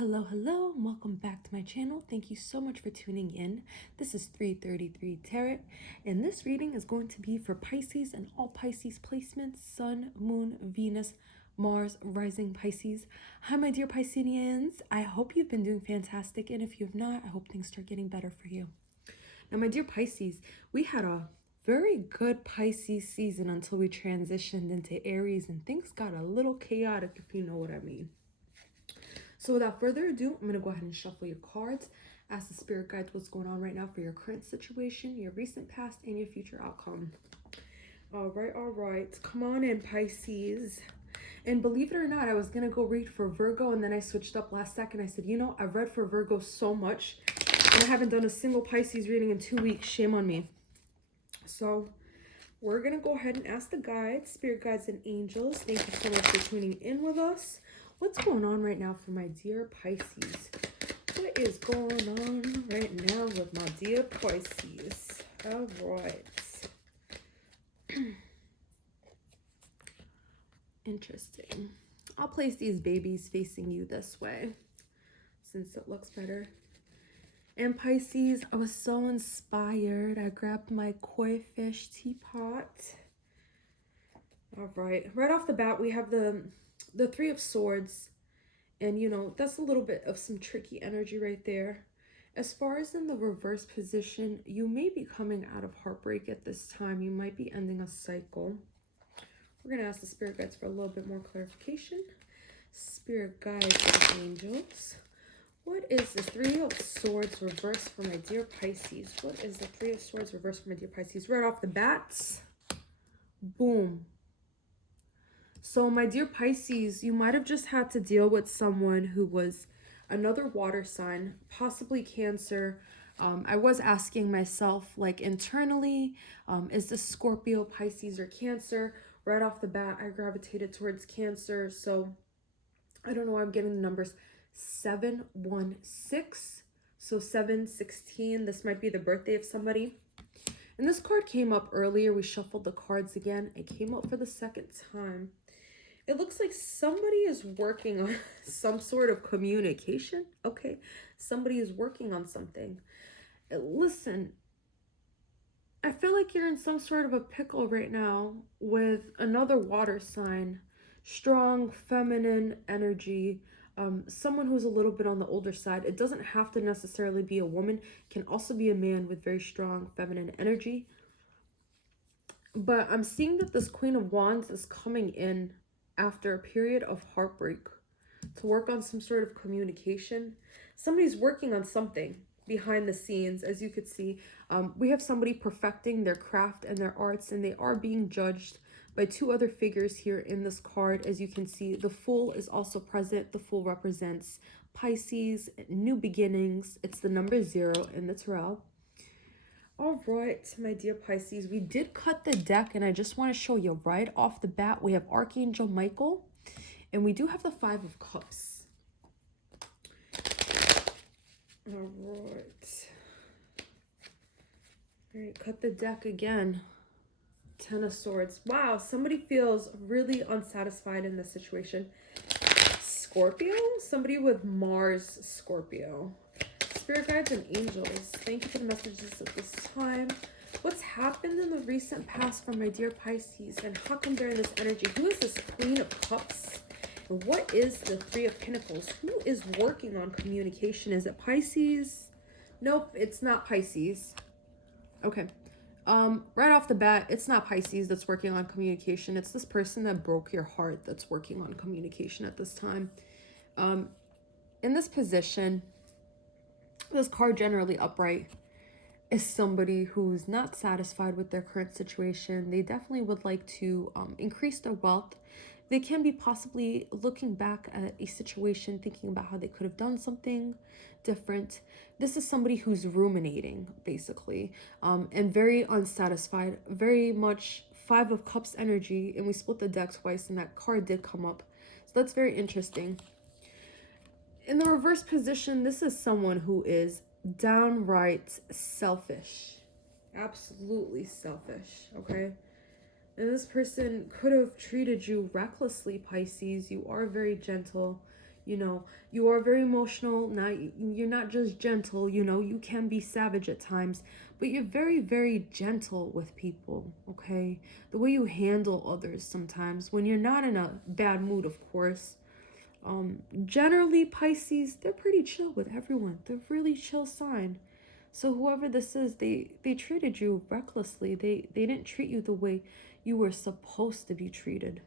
Hello, and welcome back to my channel. Thank you so much for tuning in. This is 333 Tarot, and this reading is going to be for Pisces and all Pisces placements, Sun, Moon, Venus, Mars, Rising Pisces. Hi, my dear Pisceans. I hope you've been doing fantastic, and if you have not, I hope things start getting better for you. Now, my dear Pisces, we had a very good Pisces season until we transitioned into Aries, and things got a little chaotic, if you know what I mean. So without further ado, I'm going to go ahead and shuffle your cards, ask the spirit guides what's going on right now for your current situation, your recent past, and your future outcome. All right. Come on in, Pisces. And believe it or not, I was going to go read for Virgo, and then I switched up last second. I said, you know, I've read for Virgo so much, and I haven't done a single Pisces reading in 2 weeks. Shame on me. So we're going to go ahead and ask the guides, spirit guides, and angels. Thank you so much for tuning in with us. What's going on right now for my dear Pisces? What is going on right now with my dear Pisces? All right. Interesting. I'll place these babies facing you this way since it looks better. And Pisces, I was so inspired. I grabbed my koi fish teapot. All right. Right off the bat, we have the Three of Swords. And, you know, that's a little bit of some tricky energy right there. As far as in the reverse position, you may be coming out of heartbreak at this time. You might be ending a cycle. We're going to ask the spirit guides for a little bit more clarification. Spirit guides and angels. What is the Three of Swords reversed for my dear Pisces? What is the Three of Swords reversed for my dear Pisces? Right off the bat, boom. So my dear Pisces, you might have just had to deal with someone who was another water sign, possibly Cancer. I was asking myself, like, internally, is this Scorpio, Pisces, or Cancer? Right off the bat, I gravitated towards Cancer. So I don't know why I'm getting the numbers 716. So 716, this might be the birthday of somebody. And this card came up earlier. We shuffled the cards again. It came up for the second time. It looks like somebody is working on some sort of communication. Okay, somebody is working on something. Listen, I feel like you're in some sort of a pickle right now with another water sign. Strong, feminine energy. Someone who's a little bit on the older side. It doesn't have to necessarily be a woman. It can also be a man with very strong feminine energy. But I'm seeing that this Queen of Wands is coming in after a period of heartbreak to work on some sort of communication. Somebody's working on something behind the scenes. As you could see, we have somebody perfecting their craft and their arts, and they are being judged by two other figures here in this card. As you can see, the Fool is also present. The Fool represents Pisces, new beginnings. It's the number 0 in the tarot. All right, my dear Pisces, we did cut the deck, and I just want to show you right off the bat, we have Archangel Michael, and we do have the Five of Cups. All right, cut the deck again. Ten of Swords. Wow, somebody feels really unsatisfied in this situation. Scorpio? Somebody with Mars, Scorpio. Spirit guides and angels, thank you for the messages at this time. What's happened in the recent past for my dear Pisces, and how come they're in this energy? Who is this Queen of Cups? And what is the Three of Pentacles? Who is working on communication? Is it Pisces? Nope, it's not Pisces. Okay. Right off the bat, it's not Pisces that's working on communication. It's this person that broke your heart that's working on communication at this time. In this position, this card generally upright is somebody who's not satisfied with their current situation. They definitely would like to increase their wealth. They can be possibly looking back at a situation, thinking about how they could have done something different. This is somebody who's ruminating, basically, and very unsatisfied, very much Five of Cups energy. And we split the deck twice, and that card did come up. So that's very interesting. In the reverse position, this is someone who is downright selfish. Absolutely selfish, okay? And this person could have treated you recklessly, Pisces. You are very gentle. You know, you are very emotional. Not, you're not just gentle, you know, you can be savage at times, but you're very, very gentle with people, okay? The way you handle others sometimes, when you're not in a bad mood, of course. Generally, Pisces, they're pretty chill with everyone. They're really chill sign. So whoever this is, they treated you recklessly. They didn't treat you the way you were supposed to be treated.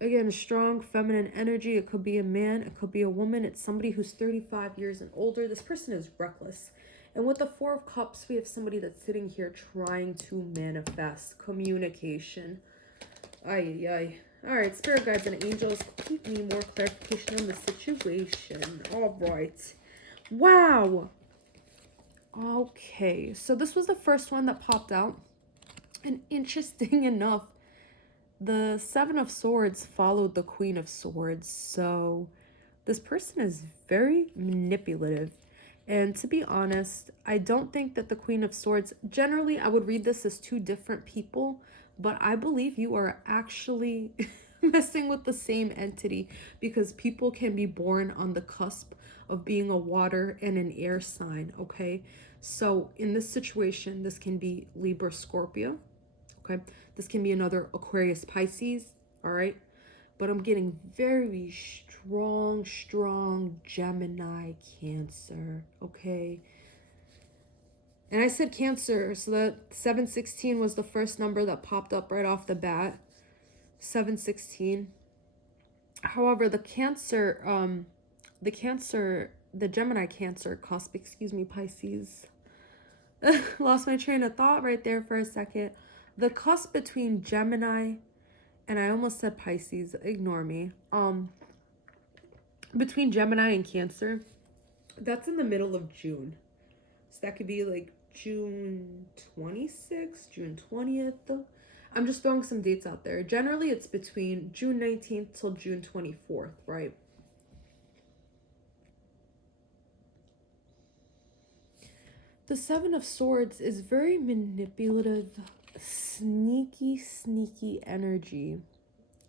Again, strong feminine energy. It could be a man, it could be a woman. It's somebody who's 35 years and older. This person is reckless. And with the Four of Cups, we have somebody that's sitting here trying to manifest communication. Ay, ay. All right, spirit guides and angels, keep me more clarification on the situation. All right. Wow. Okay, so this was the first one that popped out. And interesting enough, the Seven of Swords followed the Queen of Swords. So this person is very manipulative. And to be honest, I don't think that the Queen of Swords, generally I would read this as two different people, but I believe you are actually messing with the same entity, because people can be born on the cusp of being a water and an air sign, okay? So in this situation, this can be Libra, Scorpio, okay? This can be another Aquarius, Pisces, all right? But I'm getting very strong Gemini, Cancer, okay? And I said Cancer, so that 716 was the first number that popped up right off the bat. 716. However, the Gemini Cancer cusp, excuse me, Pisces. Lost my train of thought right there for a second. The cusp between Gemini, and I almost said Pisces, ignore me. Between Gemini and Cancer, that's in the middle of June. So that could be like June 26th, June 20th. I'm just throwing some dates out there. Generally, it's between June 19th till June 24th, right? The Seven of Swords is very manipulative, sneaky energy.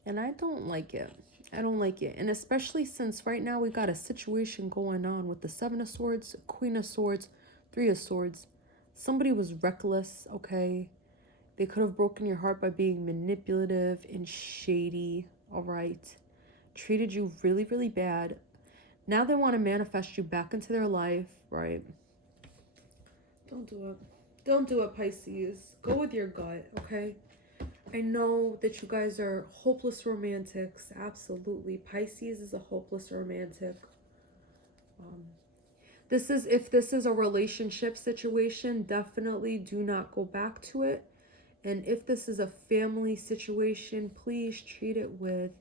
And I don't like it. I don't like it. And especially since right now we got a situation going on with the Seven of Swords, Queen of Swords, Three of Swords. Somebody was reckless, okay? They could have broken your heart by being manipulative and shady, all right? Treated you really bad. Now they want to manifest you back into their life, right? Don't do it. Don't do it, Pisces. Go with your gut, okay? I know that you guys are hopeless romantics. Absolutely. Pisces is a hopeless romantic. If this is a relationship situation, definitely do not go back to it. And if this is a family situation, please treat it with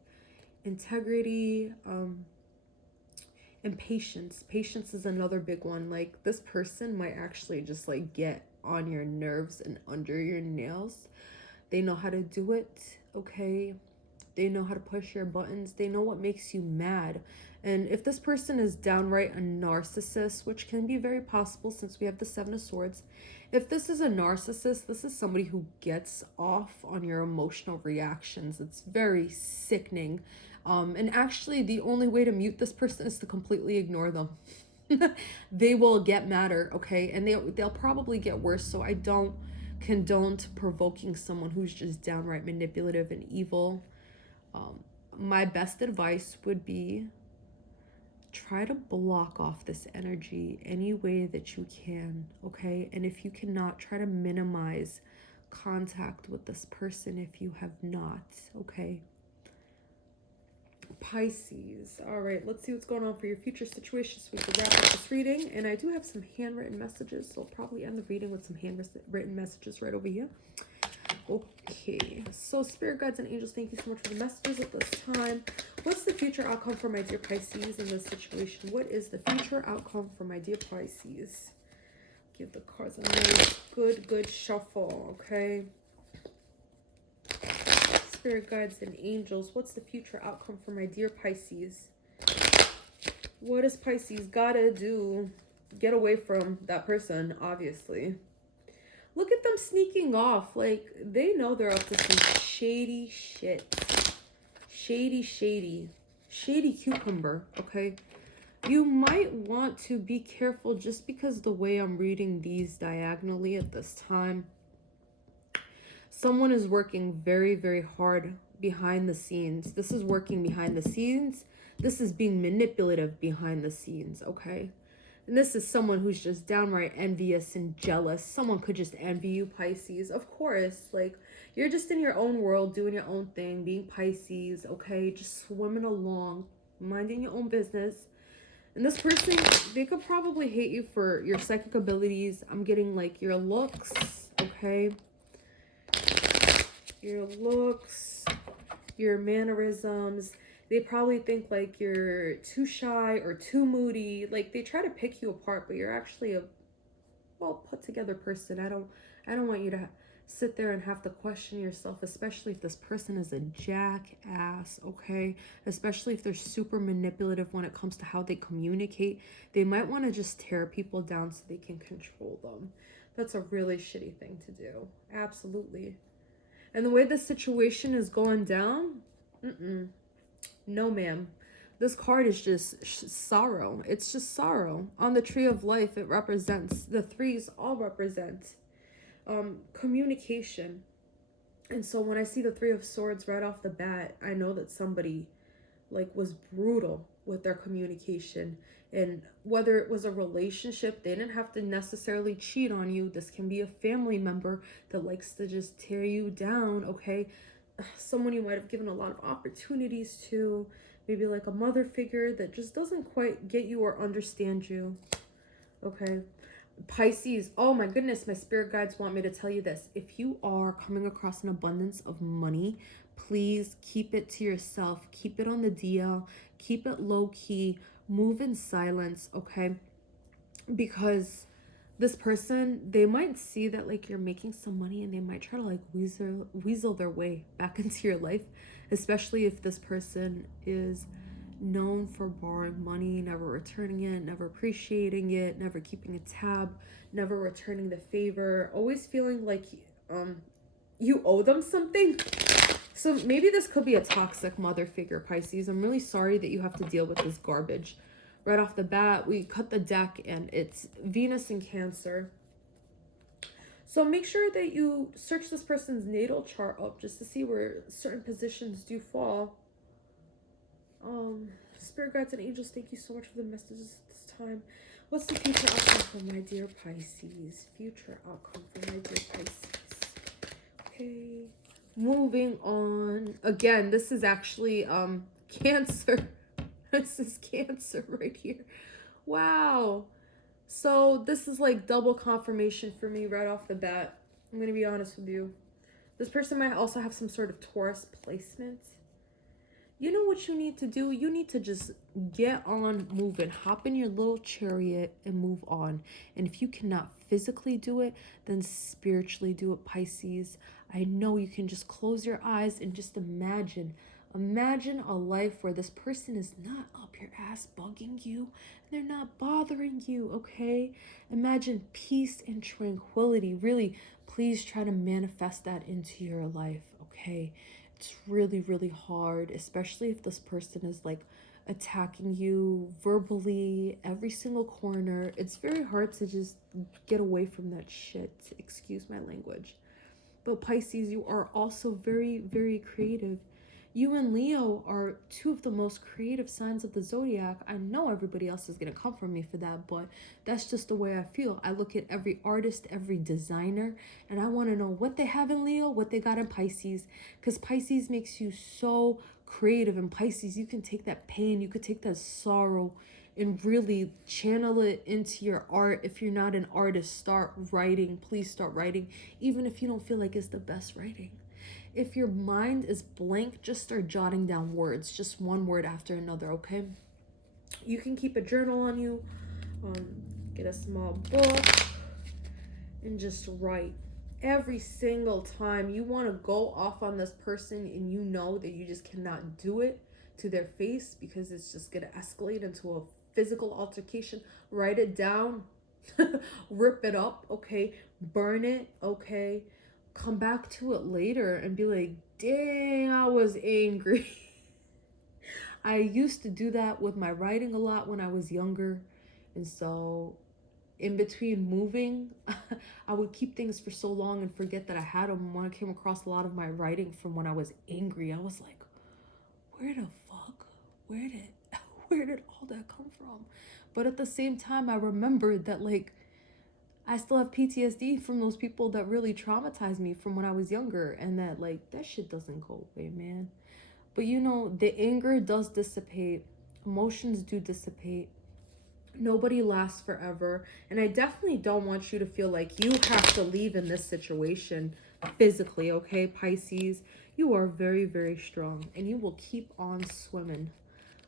integrity, and patience. Patience is another big one. Like, this person might actually just like get on your nerves and under your nails. They know how to do it, okay? They know how to push your buttons. They know what makes you mad. And if this person is downright a narcissist, which can be very possible since we have the Seven of Swords, if this is a narcissist, this is somebody who gets off on your emotional reactions. It's very sickening. And actually, the only way to mute this person is to completely ignore them. They will get madder, okay? And they'll probably get worse. So I don't condone provoking someone who's just downright manipulative and evil. My best advice would be try to block off this energy any way that you can, okay? And if you cannot, try to minimize contact with this person if you have not, okay? Pisces. All right, let's see what's going on for your future situations so we can wrap up this reading. And I do have some handwritten messages, so I'll probably end the reading with some handwritten messages right over here. Okay, so spirit guides and angels, thank you so much for the messages at this time. What's the future outcome for my dear Pisces in this situation? What is the future outcome for my dear Pisces? Give the cards a nice, good shuffle, okay? Spirit guides and angels, what's the future outcome for my dear Pisces? What does Pisces gotta do? Get away from that person, obviously. Look at them sneaking off. Like, they know they're up to some shady shit. Shady shady cucumber, okay? You might want to be careful just because the way I'm reading these diagonally at this time. Someone is working very, very hard behind the scenes. This is working behind the scenes. This is being manipulative behind the scenes, okay? And this is someone who's just downright envious and jealous. Someone could just envy you, Pisces. Of course, like, you're just in your own world, doing your own thing, being Pisces, okay? Just swimming along, minding your own business. And this person, they could probably hate you for your psychic abilities. I'm getting, like, your looks, okay? Your looks, your mannerisms. They probably think like you're too shy or too moody. Like, they try to pick you apart, but you're actually a well put together person. I don't want you to sit there and have to question yourself, especially if this person is a jackass, okay? Especially if they're super manipulative when it comes to how they communicate. They might want to just tear people down so they can control them. That's a really shitty thing to do. Absolutely. And the way the situation is going down, no, ma'am. This card is just sorrow. It's just sorrow. On the tree of life, it represents, the threes all represent communication. And so when I see the Three of Swords right off the bat, I know that somebody like was brutal with their communication. And whether it was a relationship, they didn't have to necessarily cheat on you. This can be a family member that likes to just tear you down, okay? Someone you might have given a lot of opportunities to, maybe like a mother figure that just doesn't quite get you or understand you, okay? Pisces, oh my goodness, my spirit guides want me to tell you this. If you are coming across an abundance of money, please keep it to yourself. Keep it on the DL. Keep it low key. Move in silence, okay? Because this person, they might see that like you're making some money and they might try to like weasel their way back into your life, especially if this person is known for borrowing money, never returning it, never appreciating it, never keeping a tab, never returning the favor, always feeling like you owe them something. So maybe this could be a toxic mother figure, Pisces. I'm really sorry that you have to deal with this garbage. Right off the bat, we cut the deck and it's Venus in Cancer. So make sure that you search this person's natal chart up just to see where certain positions do fall. Spirit guides and angels, thank you so much for the messages this time. What's the future outcome for my dear Pisces? Future outcome for my dear Pisces. Okay. Moving on. Again, this is actually Cancer. This is Cancer right here. Wow. So this is like double confirmation for me right off the bat. I'm going to be honest with you. This person might also have some sort of Taurus placement. You know what you need to do? You need to just get on moving. Hop in your little chariot and move on. And if you cannot physically do it, then spiritually do it, Pisces. I know you can just close your eyes and just imagine a life where this person is not up your ass bugging you. They're not bothering you, okay? Imagine peace and tranquility. Really, please try to manifest that into your life, okay? It's really, really hard, especially if this person is like attacking you verbally every single corner. It's very hard to just get away from that shit. Excuse my language. But Pisces, you are also very, very creative. You and Leo are two of the most creative signs of the zodiac. I know everybody else is going to come for me for that, but that's just the way I feel. I look at every artist, every designer, and I want to know what they have in Leo, what they got in Pisces, because Pisces makes you so creative. And Pisces, you can take that pain, you could take that sorrow and really channel it into your art. If you're not an artist, start writing. Please start writing, even if you don't feel like it's the best writing. If your mind is blank, just start jotting down words, just one word after another, okay? You can keep a journal on you, get a small book, and just write. Every single time you want to go off on this person and you know that you just cannot do it to their face because it's just going to escalate into a physical altercation, write it down, rip it up, okay? Burn it, okay? Come back to it later and be like, dang, I was angry. I used to do that with my writing a lot when I was younger. And so in between moving, I would keep things for so long and forget that I had them. When I came across a lot of my writing from when I was angry, I was like, where the fuck? Where did where did all that come from? But at the same time, I remembered that like I still have PTSD from those people that really traumatized me from when I was younger, and that like that shit doesn't go away, man. But you know, the anger does dissipate, emotions do dissipate. Nobody lasts forever, and I definitely don't want you to feel like you have to leave in this situation physically, okay, Pisces? You are very, very strong, and you will keep on swimming,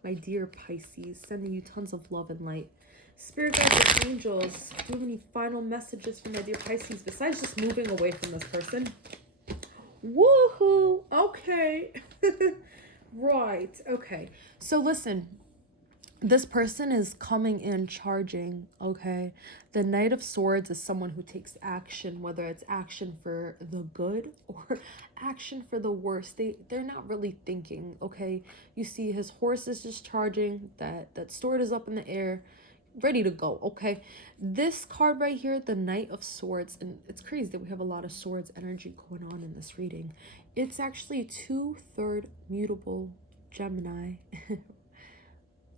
my dear Pisces. Sending you tons of love and light. Spirit guides and angels, do you have any final messages for my dear Pisces besides just moving away from this person? Woohoo! Okay. Right. Okay. So listen, this person is coming in charging, okay? The Knight of Swords is someone who takes action, whether it's action for the good or action for the worst. They're not really thinking, okay? You see his horse is just charging, that sword is up in the air, ready to go, okay? This card right here, the Knight of Swords, and it's crazy that we have a lot of swords energy going on in this reading. It's actually 2/3 mutable Gemini.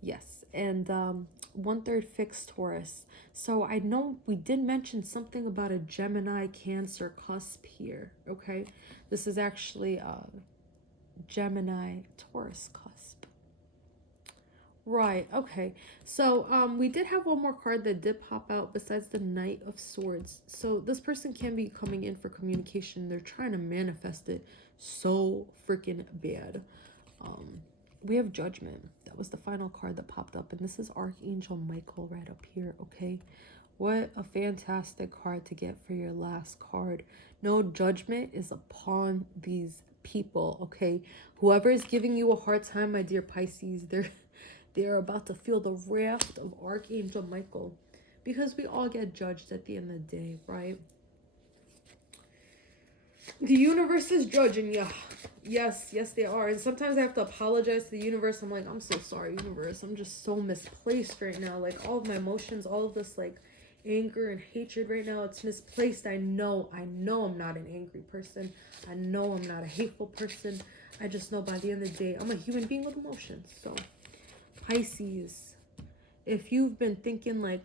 Yes, and 1/3 fixed Taurus. So I know we did mention something about a Gemini Cancer cusp here, okay? This is actually a Gemini Taurus cusp. Right, okay. So we did have one more card that did pop out besides the Knight of Swords. So this person can be coming in for communication. They're trying to manifest it so freaking bad. We have Judgment. That was the final card that popped up, and this is Archangel Michael right up here, okay? What a fantastic card to get for your last card. No, judgment is upon these people, okay? Whoever is giving you a hard time, my dear Pisces, they're about to feel the wrath of Archangel Michael, because we all get judged at the end of the day, right? The universe is judging you. Yes, they are. And sometimes I have to apologize to the universe. I'm like, I'm so sorry, universe. I'm just so misplaced right now. Like, all of my emotions, all of this, like, anger and hatred right now, it's misplaced. I know I'm not an angry person. I know I'm not a hateful person. I just know by the end of the day, I'm a human being with emotions. So, Pisces, if you've been thinking like,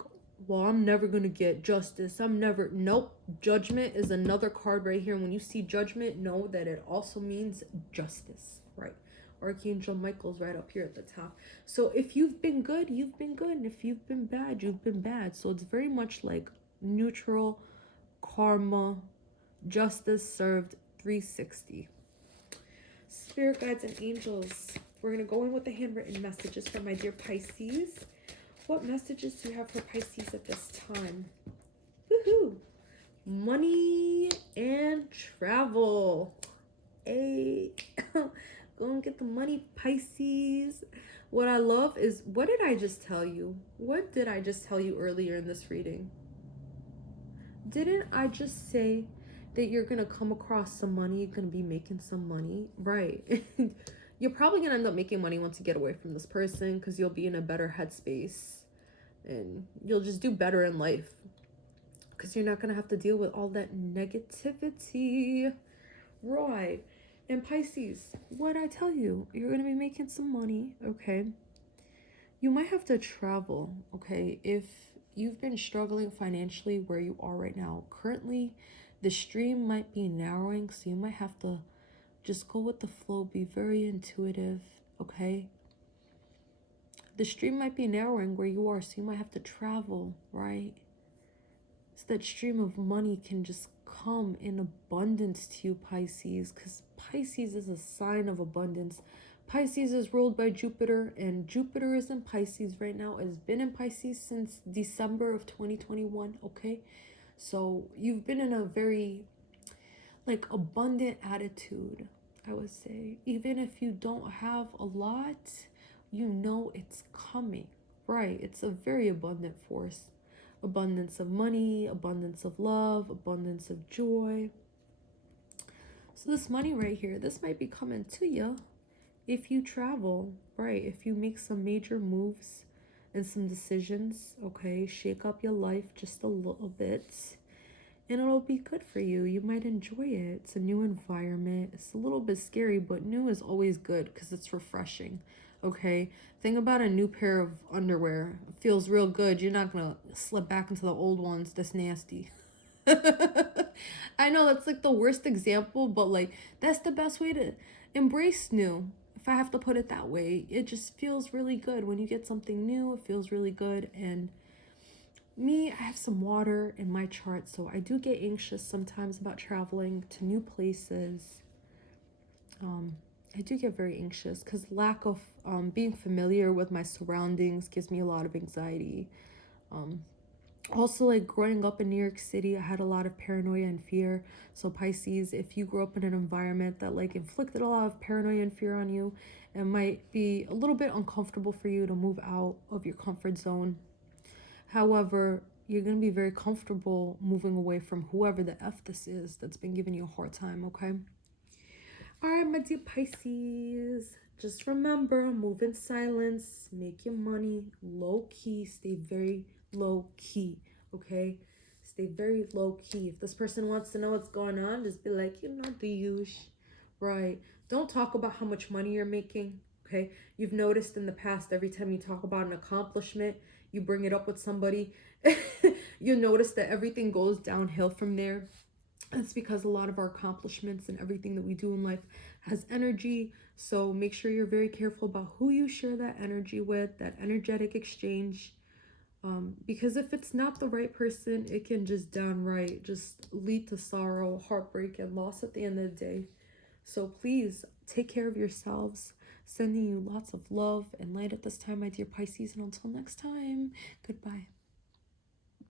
well, I'm never going to get justice. Nope. Judgment is another card right here. And when you see Judgment, know that it also means justice, right? Archangel Michael's right up here at the top. So if you've been good, you've been good. And if you've been bad, you've been bad. So it's very much like neutral, karma, justice served 360. Spirit guides and angels, we're going to go in with the handwritten messages for my dear Pisces. What messages do you have for Pisces at this time? Woohoo! Money and travel. Hey, go and get the money, Pisces. What I love is, what did I just tell you? What did I just tell you earlier in this reading? Didn't I just say that you're going to come across some money? You're going to be making some money, right? You're probably going to end up making money once you get away from this person, because you'll be in a better headspace and you'll just do better in life, because you're not going to have to deal with all that negativity, right? And Pisces, what I tell you, you're going to be making some money, okay? You might have to travel, okay? If you've been struggling financially where you are right now, currently the stream might be narrowing, so you might have to just go with the flow, be very intuitive, okay? The stream might be narrowing where you are, so you might have to travel, right? So that stream of money can just come in abundance to you, Pisces, because Pisces is a sign of abundance. Pisces is ruled by Jupiter, and Jupiter is in Pisces right now. It's been in Pisces since December of 2021, okay? So you've been in a very, like, abundant attitude, I would say. Even if you don't have a lot, you know it's coming, right? It's a very abundant force. Abundance of money, abundance of love, abundance of joy. So this money right here, this might be coming to you if you travel, right? If you make some major moves and some decisions, okay, shake up your life just a little bit and it'll be good for you. You might enjoy it. It's a new environment. It's a little bit scary, but new is always good because it's refreshing. Okay, think about a new pair of underwear. It feels real good. You're not gonna slip back into the old ones. That's nasty. I know that's like the worst example, but like that's the best way to embrace new. If I have to put it that way, it just feels really good when you get something new. It feels really good. And me, I have some water in my chart, so I do get anxious sometimes about traveling to new places. I do get very anxious because lack of being familiar with my surroundings gives me a lot of anxiety. Also, like growing up in New York City, I had a lot of paranoia and fear. So Pisces, if you grew up in an environment that like inflicted a lot of paranoia and fear on you, it might be a little bit uncomfortable for you to move out of your comfort zone. However, you're going to be very comfortable moving away from whoever the F this is that's been giving you a hard time, okay? All right, my dear Pisces, just remember, move in silence, make your money low key, stay very low key, okay? Stay very low key. If this person wants to know what's going on, just be like, you know, the usual, right? Don't talk about how much money you're making, okay? You've noticed in the past, every time you talk about an accomplishment, you bring it up with somebody, you notice that everything goes downhill from there. It's because a lot of our accomplishments and everything that we do in life has energy. So make sure you're very careful about who you share that energy with, that energetic exchange. Because if it's not the right person, it can just downright just lead to sorrow, heartbreak, and loss at the end of the day. So please take care of yourselves. Sending you lots of love and light at this time, my dear Pisces. And until next time, goodbye.